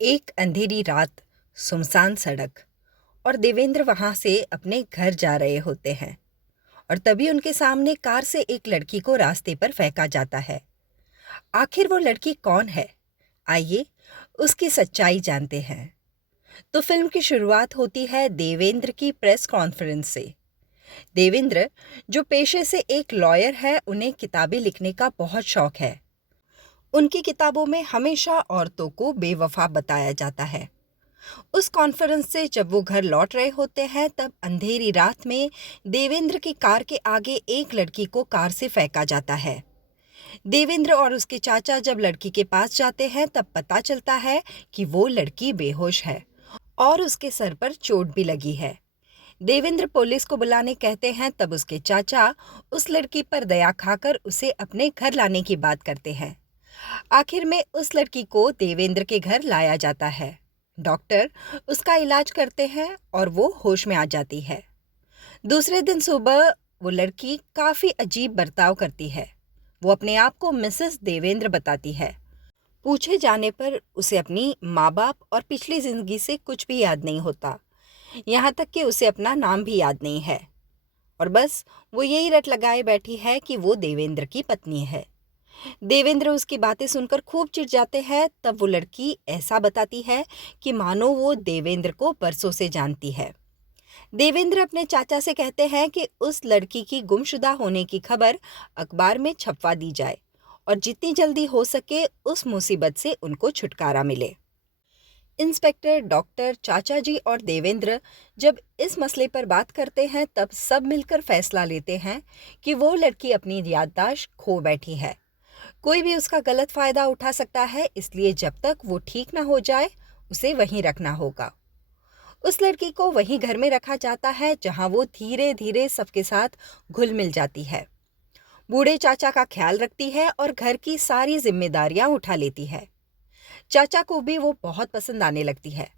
एक अंधेरी रात, सुनसान सड़क और देवेंद्र वहां से अपने घर जा रहे होते हैं। और तभी उनके सामने कार से एक लड़की को रास्ते पर फेंका जाता है। आखिर वो लड़की कौन है? आइए उसकी सच्चाई जानते हैं। तो फिल्म की शुरुआत होती है देवेंद्र की प्रेस कॉन्फ्रेंस से। देवेंद्र, जो पेशे से एक लॉयर है, उन्हें किताबें लिखने का बहुत शौक है। उनकी किताबों में हमेशा औरतों को बेवफा बताया जाता है। उस कॉन्फ्रेंस से जब वो घर लौट रहे होते हैं, तब अंधेरी रात में देवेंद्र की कार के आगे एक लड़की को कार से फेंका जाता है। देवेंद्र और उसके चाचा जब लड़की के पास जाते हैं, तब पता चलता है कि वो लड़की बेहोश है और उसके सर पर चोट भी लगी है। देवेंद्र पुलिस को बुलाने कहते हैं, तब उसके चाचा उस लड़की पर दया खाकर उसे अपने घर लाने की बात करते हैं। आखिर में उस लड़की को देवेंद्र के घर लाया जाता है। डॉक्टर उसका इलाज करते हैं और वो होश में आ जाती है। दूसरे दिन सुबह वो लड़की काफी अजीब बर्ताव करती है। वो अपने आप को मिसेस देवेंद्र बताती है। पूछे जाने पर उसे अपनी माँ बाप और पिछली जिंदगी से कुछ भी याद नहीं होता। यहाँ तक कि उसे अपना नाम भी याद नहीं है। और बस वो यही रट लगाए बैठी है कि वो देवेंद्र की पत्नी है। देवेंद्र उसकी बातें सुनकर खूब चिढ़ जाते हैं। तब वो लड़की ऐसा बताती है कि मानो वो देवेंद्र को बरसों से जानती है। देवेंद्र अपने चाचा से कहते हैं कि उस लड़की की गुमशुदा होने की खबर अखबार में छपवा दी जाए और जितनी जल्दी हो सके उस मुसीबत से उनको छुटकारा मिले। इंस्पेक्टर, डॉक्टर, चाचा जी और देवेंद्र जब इस मसले पर बात करते हैं, तब सब मिलकर फैसला लेते हैं कि वो लड़की अपनी याददाश्त खो बैठी है। कोई भी उसका गलत फायदा उठा सकता है, इसलिए जब तक वो ठीक ना हो जाए उसे वहीं रखना होगा। उस लड़की को वहीं घर में रखा जाता है, जहां वो धीरे धीरे सबके साथ घुल मिल जाती है। बूढ़े चाचा का ख्याल रखती है और घर की सारी जिम्मेदारियां उठा लेती है। चाचा को भी वो बहुत पसंद आने लगती है।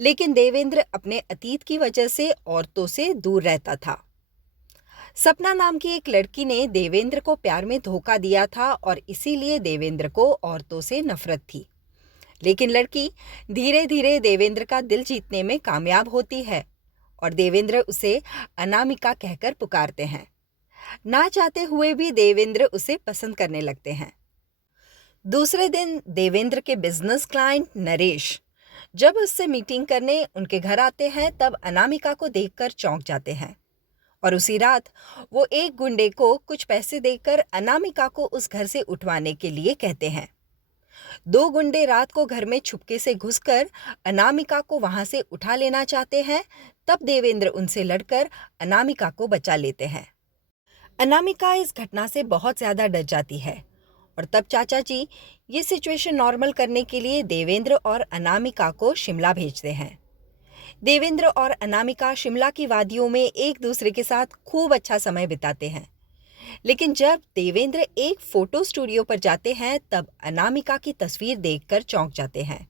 लेकिन देवेंद्र अपने अतीत की वजह से औरतों से दूर रहता था। सपना नाम की एक लड़की ने देवेंद्र को प्यार में धोखा दिया था और इसीलिए देवेंद्र को औरतों से नफरत थी। लेकिन लड़की धीरे धीरे देवेंद्र का दिल जीतने में कामयाब होती है और देवेंद्र उसे अनामिका कहकर पुकारते हैं। ना चाहते हुए भी देवेंद्र उसे पसंद करने लगते हैं। दूसरे दिन देवेंद्र के बिजनेस क्लाइंट नरेश जब उससे मीटिंग करने उनके घर आते हैं, तब अनामिका को देखकर चौंक जाते हैं। और उसी रात वो एक गुंडे को कुछ पैसे देकर अनामिका को उस घर से उठवाने के लिए कहते हैं। दो गुंडे रात को घर में छुपके से घुसकर अनामिका को वहां से उठा लेना चाहते हैं। तब देवेंद्र उनसे लड़कर अनामिका को बचा लेते हैं। अनामिका इस घटना से बहुत ज्यादा डर जाती है और तब चाचा जी ये सिचुएशन नॉर्मल करने के लिए देवेंद्र और अनामिका को शिमला भेजते हैं। देवेंद्र और अनामिका शिमला की वादियों में एक दूसरे के साथ खूब अच्छा समय बिताते हैं। लेकिन जब देवेंद्र एक फोटो स्टूडियो पर जाते हैं, तब अनामिका की तस्वीर देखकर चौंक जाते हैं।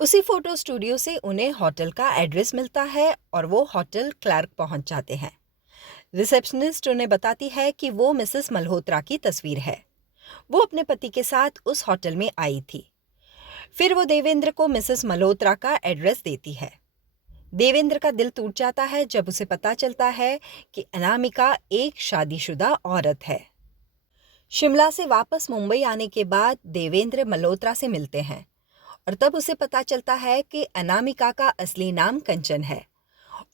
उसी फोटो स्टूडियो से उन्हें होटल का एड्रेस मिलता है और वो होटल क्लार्क पहुंच जाते हैं। रिसेप्शनिस्ट उन्हें बताती है कि वो मिसेस मल्होत्रा की तस्वीर है। वो अपने पति के साथ उस होटल में आई थी। फिर वो देवेंद्र को मिसेस मल्होत्रा का एड्रेस देती है। देवेंद्र का दिल टूट जाता है जब उसे पता चलता है कि अनामिका एक शादीशुदा औरत है। शिमला से वापस मुंबई आने के बाद देवेंद्र मल्होत्रा से मिलते हैं और तब उसे पता चलता है कि अनामिका का असली नाम कंचन है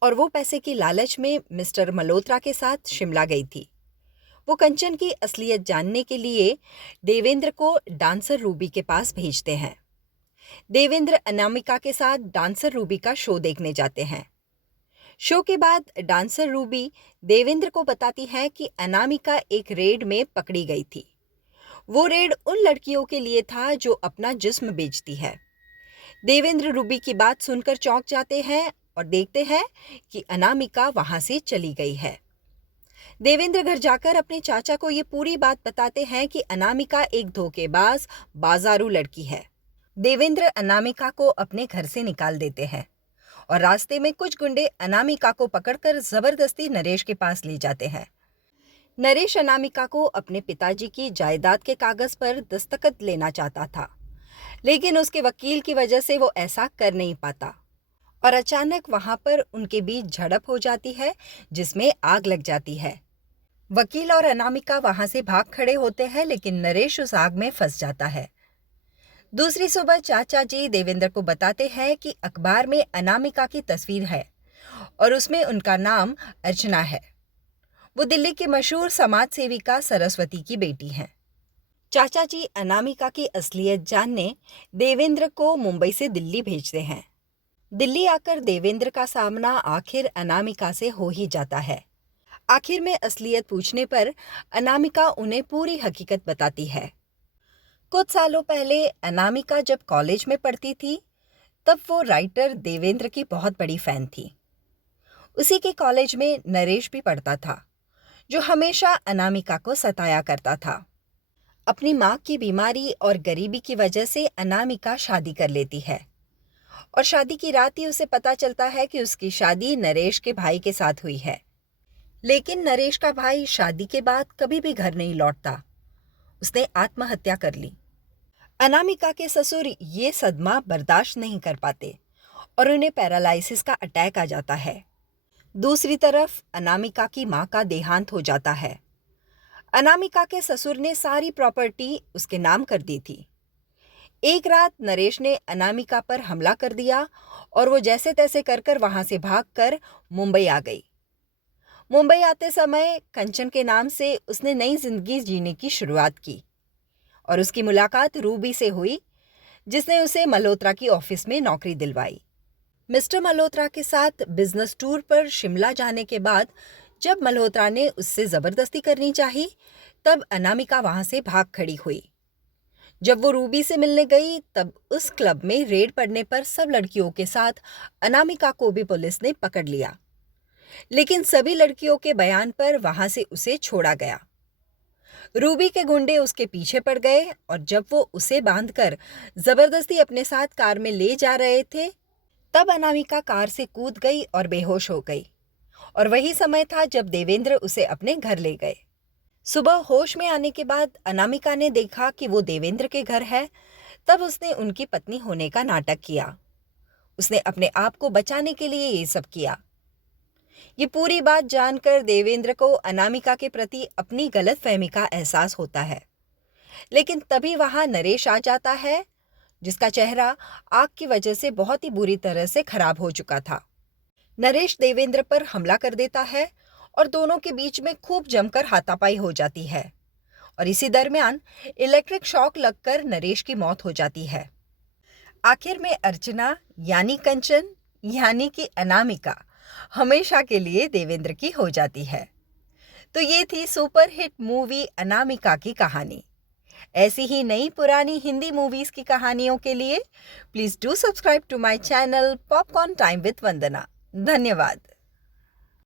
और वो पैसे की लालच में मिस्टर मल्होत्रा के साथ शिमला गई थी। वो कंचन की असलियत जानने के लिए देवेंद्र को डांसर रूबी के पास भेजते हैं। देवेंद्र अनामिका के साथ डांसर रूबी का शो देखने जाते हैं। शो के बाद डांसर रूबी देवेंद्र को बताती है कि अनामिका एक रेड में पकड़ी गई थी। वो रेड उन लड़कियों के लिए था जो अपना जिस्म बेचती है। देवेंद्र रूबी की बात सुनकर चौंक जाते हैं और देखते हैं कि अनामिका वहां से चली गई है। देवेंद्र घर जाकर अपने चाचा को ये पूरी बात बताते हैं कि अनामिका एक धोखेबाज, बाजारू लड़की है। देवेंद्र अनामिका को अपने घर से निकाल देते हैं और रास्ते में कुछ गुंडे अनामिका को पकड़कर जबरदस्ती नरेश के पास ले जाते हैं। नरेश अनामिका को अपने पिताजी की जायदाद के कागज पर दस्तखत लेना चाहता था, लेकिन उसके वकील की वजह से वो ऐसा कर नहीं पाता और अचानक वहां पर उनके बीच झड़प हो जाती है, जिसमें आग लग जाती है। वकील और अनामिका वहां से भाग खड़े होते हैं, लेकिन नरेश उस आग में फंस जाता है। दूसरी सुबह चाचा जी देवेंद्र को बताते हैं कि अखबार में अनामिका की तस्वीर है और उसमें उनका नाम अर्चना है। वो दिल्ली की मशहूर समाज सेविका सरस्वती की बेटी हैं। चाचा जी अनामिका की असलियत जानने देवेंद्र को मुंबई से दिल्ली भेजते हैं। दिल्ली आकर देवेंद्र का सामना आखिर अनामिका से हो ही जाता है। आखिर में असलियत पूछने पर अनामिका उन्हें पूरी हकीकत बताती है। कुछ सालों पहले अनामिका जब कॉलेज में पढ़ती थी, तब वो राइटर देवेंद्र की बहुत बड़ी फैन थी। उसी के कॉलेज में नरेश भी पढ़ता था, जो हमेशा अनामिका को सताया करता था। अपनी माँ की बीमारी और गरीबी की वजह से अनामिका शादी कर लेती है और शादी की रात ही उसे पता चलता है कि उसकी शादी नरेश के भाई के साथ हुई है। लेकिन नरेश का भाई शादी के बाद कभी भी घर नहीं लौटता। उसने आत्महत्या कर ली। अनामिका के ससुर ये सदमा बर्दाश्त नहीं कर पाते और उन्हें पैरालिसिस का अटैक आ जाता है। दूसरी तरफ अनामिका की मां का देहांत हो जाता है। अनामिका के ससुर ने सारी प्रॉपर्टी उसके नाम कर दी थी। एक रात नरेश ने अनामिका पर हमला कर दिया और वो जैसे तैसे कर वहां से भागकर मुंबई आ गई। मुंबई आते समय कंचन के नाम से उसने नई जिंदगी जीने की शुरुआत की और उसकी मुलाकात रूबी से हुई, जिसने उसे मल्होत्रा की ऑफिस में नौकरी दिलवाई। मिस्टर मल्होत्रा के साथ बिजनेस टूर पर शिमला जाने के बाद जब मल्होत्रा ने उससे जबरदस्ती करनी चाही, तब अनामिका वहां से भाग खड़ी हुई। जब वो रूबी से मिलने गई, तब उस क्लब में रेड पड़ने पर सब लड़कियों के साथ अनामिका को भी पुलिस ने पकड़ लिया, लेकिन सभी लड़कियों के बयान पर वहां से उसे छोड़ा गया। रूबी के गुंडे उसके पीछे पड़ गए और जब वो उसे बांधकर जबरदस्ती अपने साथ कार में ले जा रहे थे, तब अनामिका कार से कूद गई और बेहोश हो गई। और वही समय था जब देवेंद्र उसे अपने घर ले गए। सुबह होश में आने के बाद अनामिका ने देखा कि वो देवेंद्र के घर है। तब उसने उनकी पत्नी होने का नाटक किया। उसने अपने आप को बचाने के लिए ये सब किया। ये पूरी बात जानकर देवेंद्र को अनामिका के प्रति अपनी गलतफहमी का एहसास होता है, लेकिन तभी वहां नरेश आ जाता है, जिसका चेहरा आग की वजह से बहुत ही बुरी तरह से खराब हो चुका था। नरेश देवेंद्र पर हमला कर देता है और दोनों के बीच में खूब जमकर हाथापाई हो जाती है और इसी दरमियान इलेक्ट्रिक शॉक लगकर नरेश की मौत हो जाती है। आखिर में अर्चना यानी कंचन यानी कि अनामिका हमेशा के लिए देवेंद्र की हो जाती है। तो ये थी सुपरहिट मूवी अनामिका की कहानी। ऐसी ही नई पुरानी हिंदी मूवीज की कहानियों के लिए please do subscribe to my channel popcorn time with Vandana. धन्यवाद।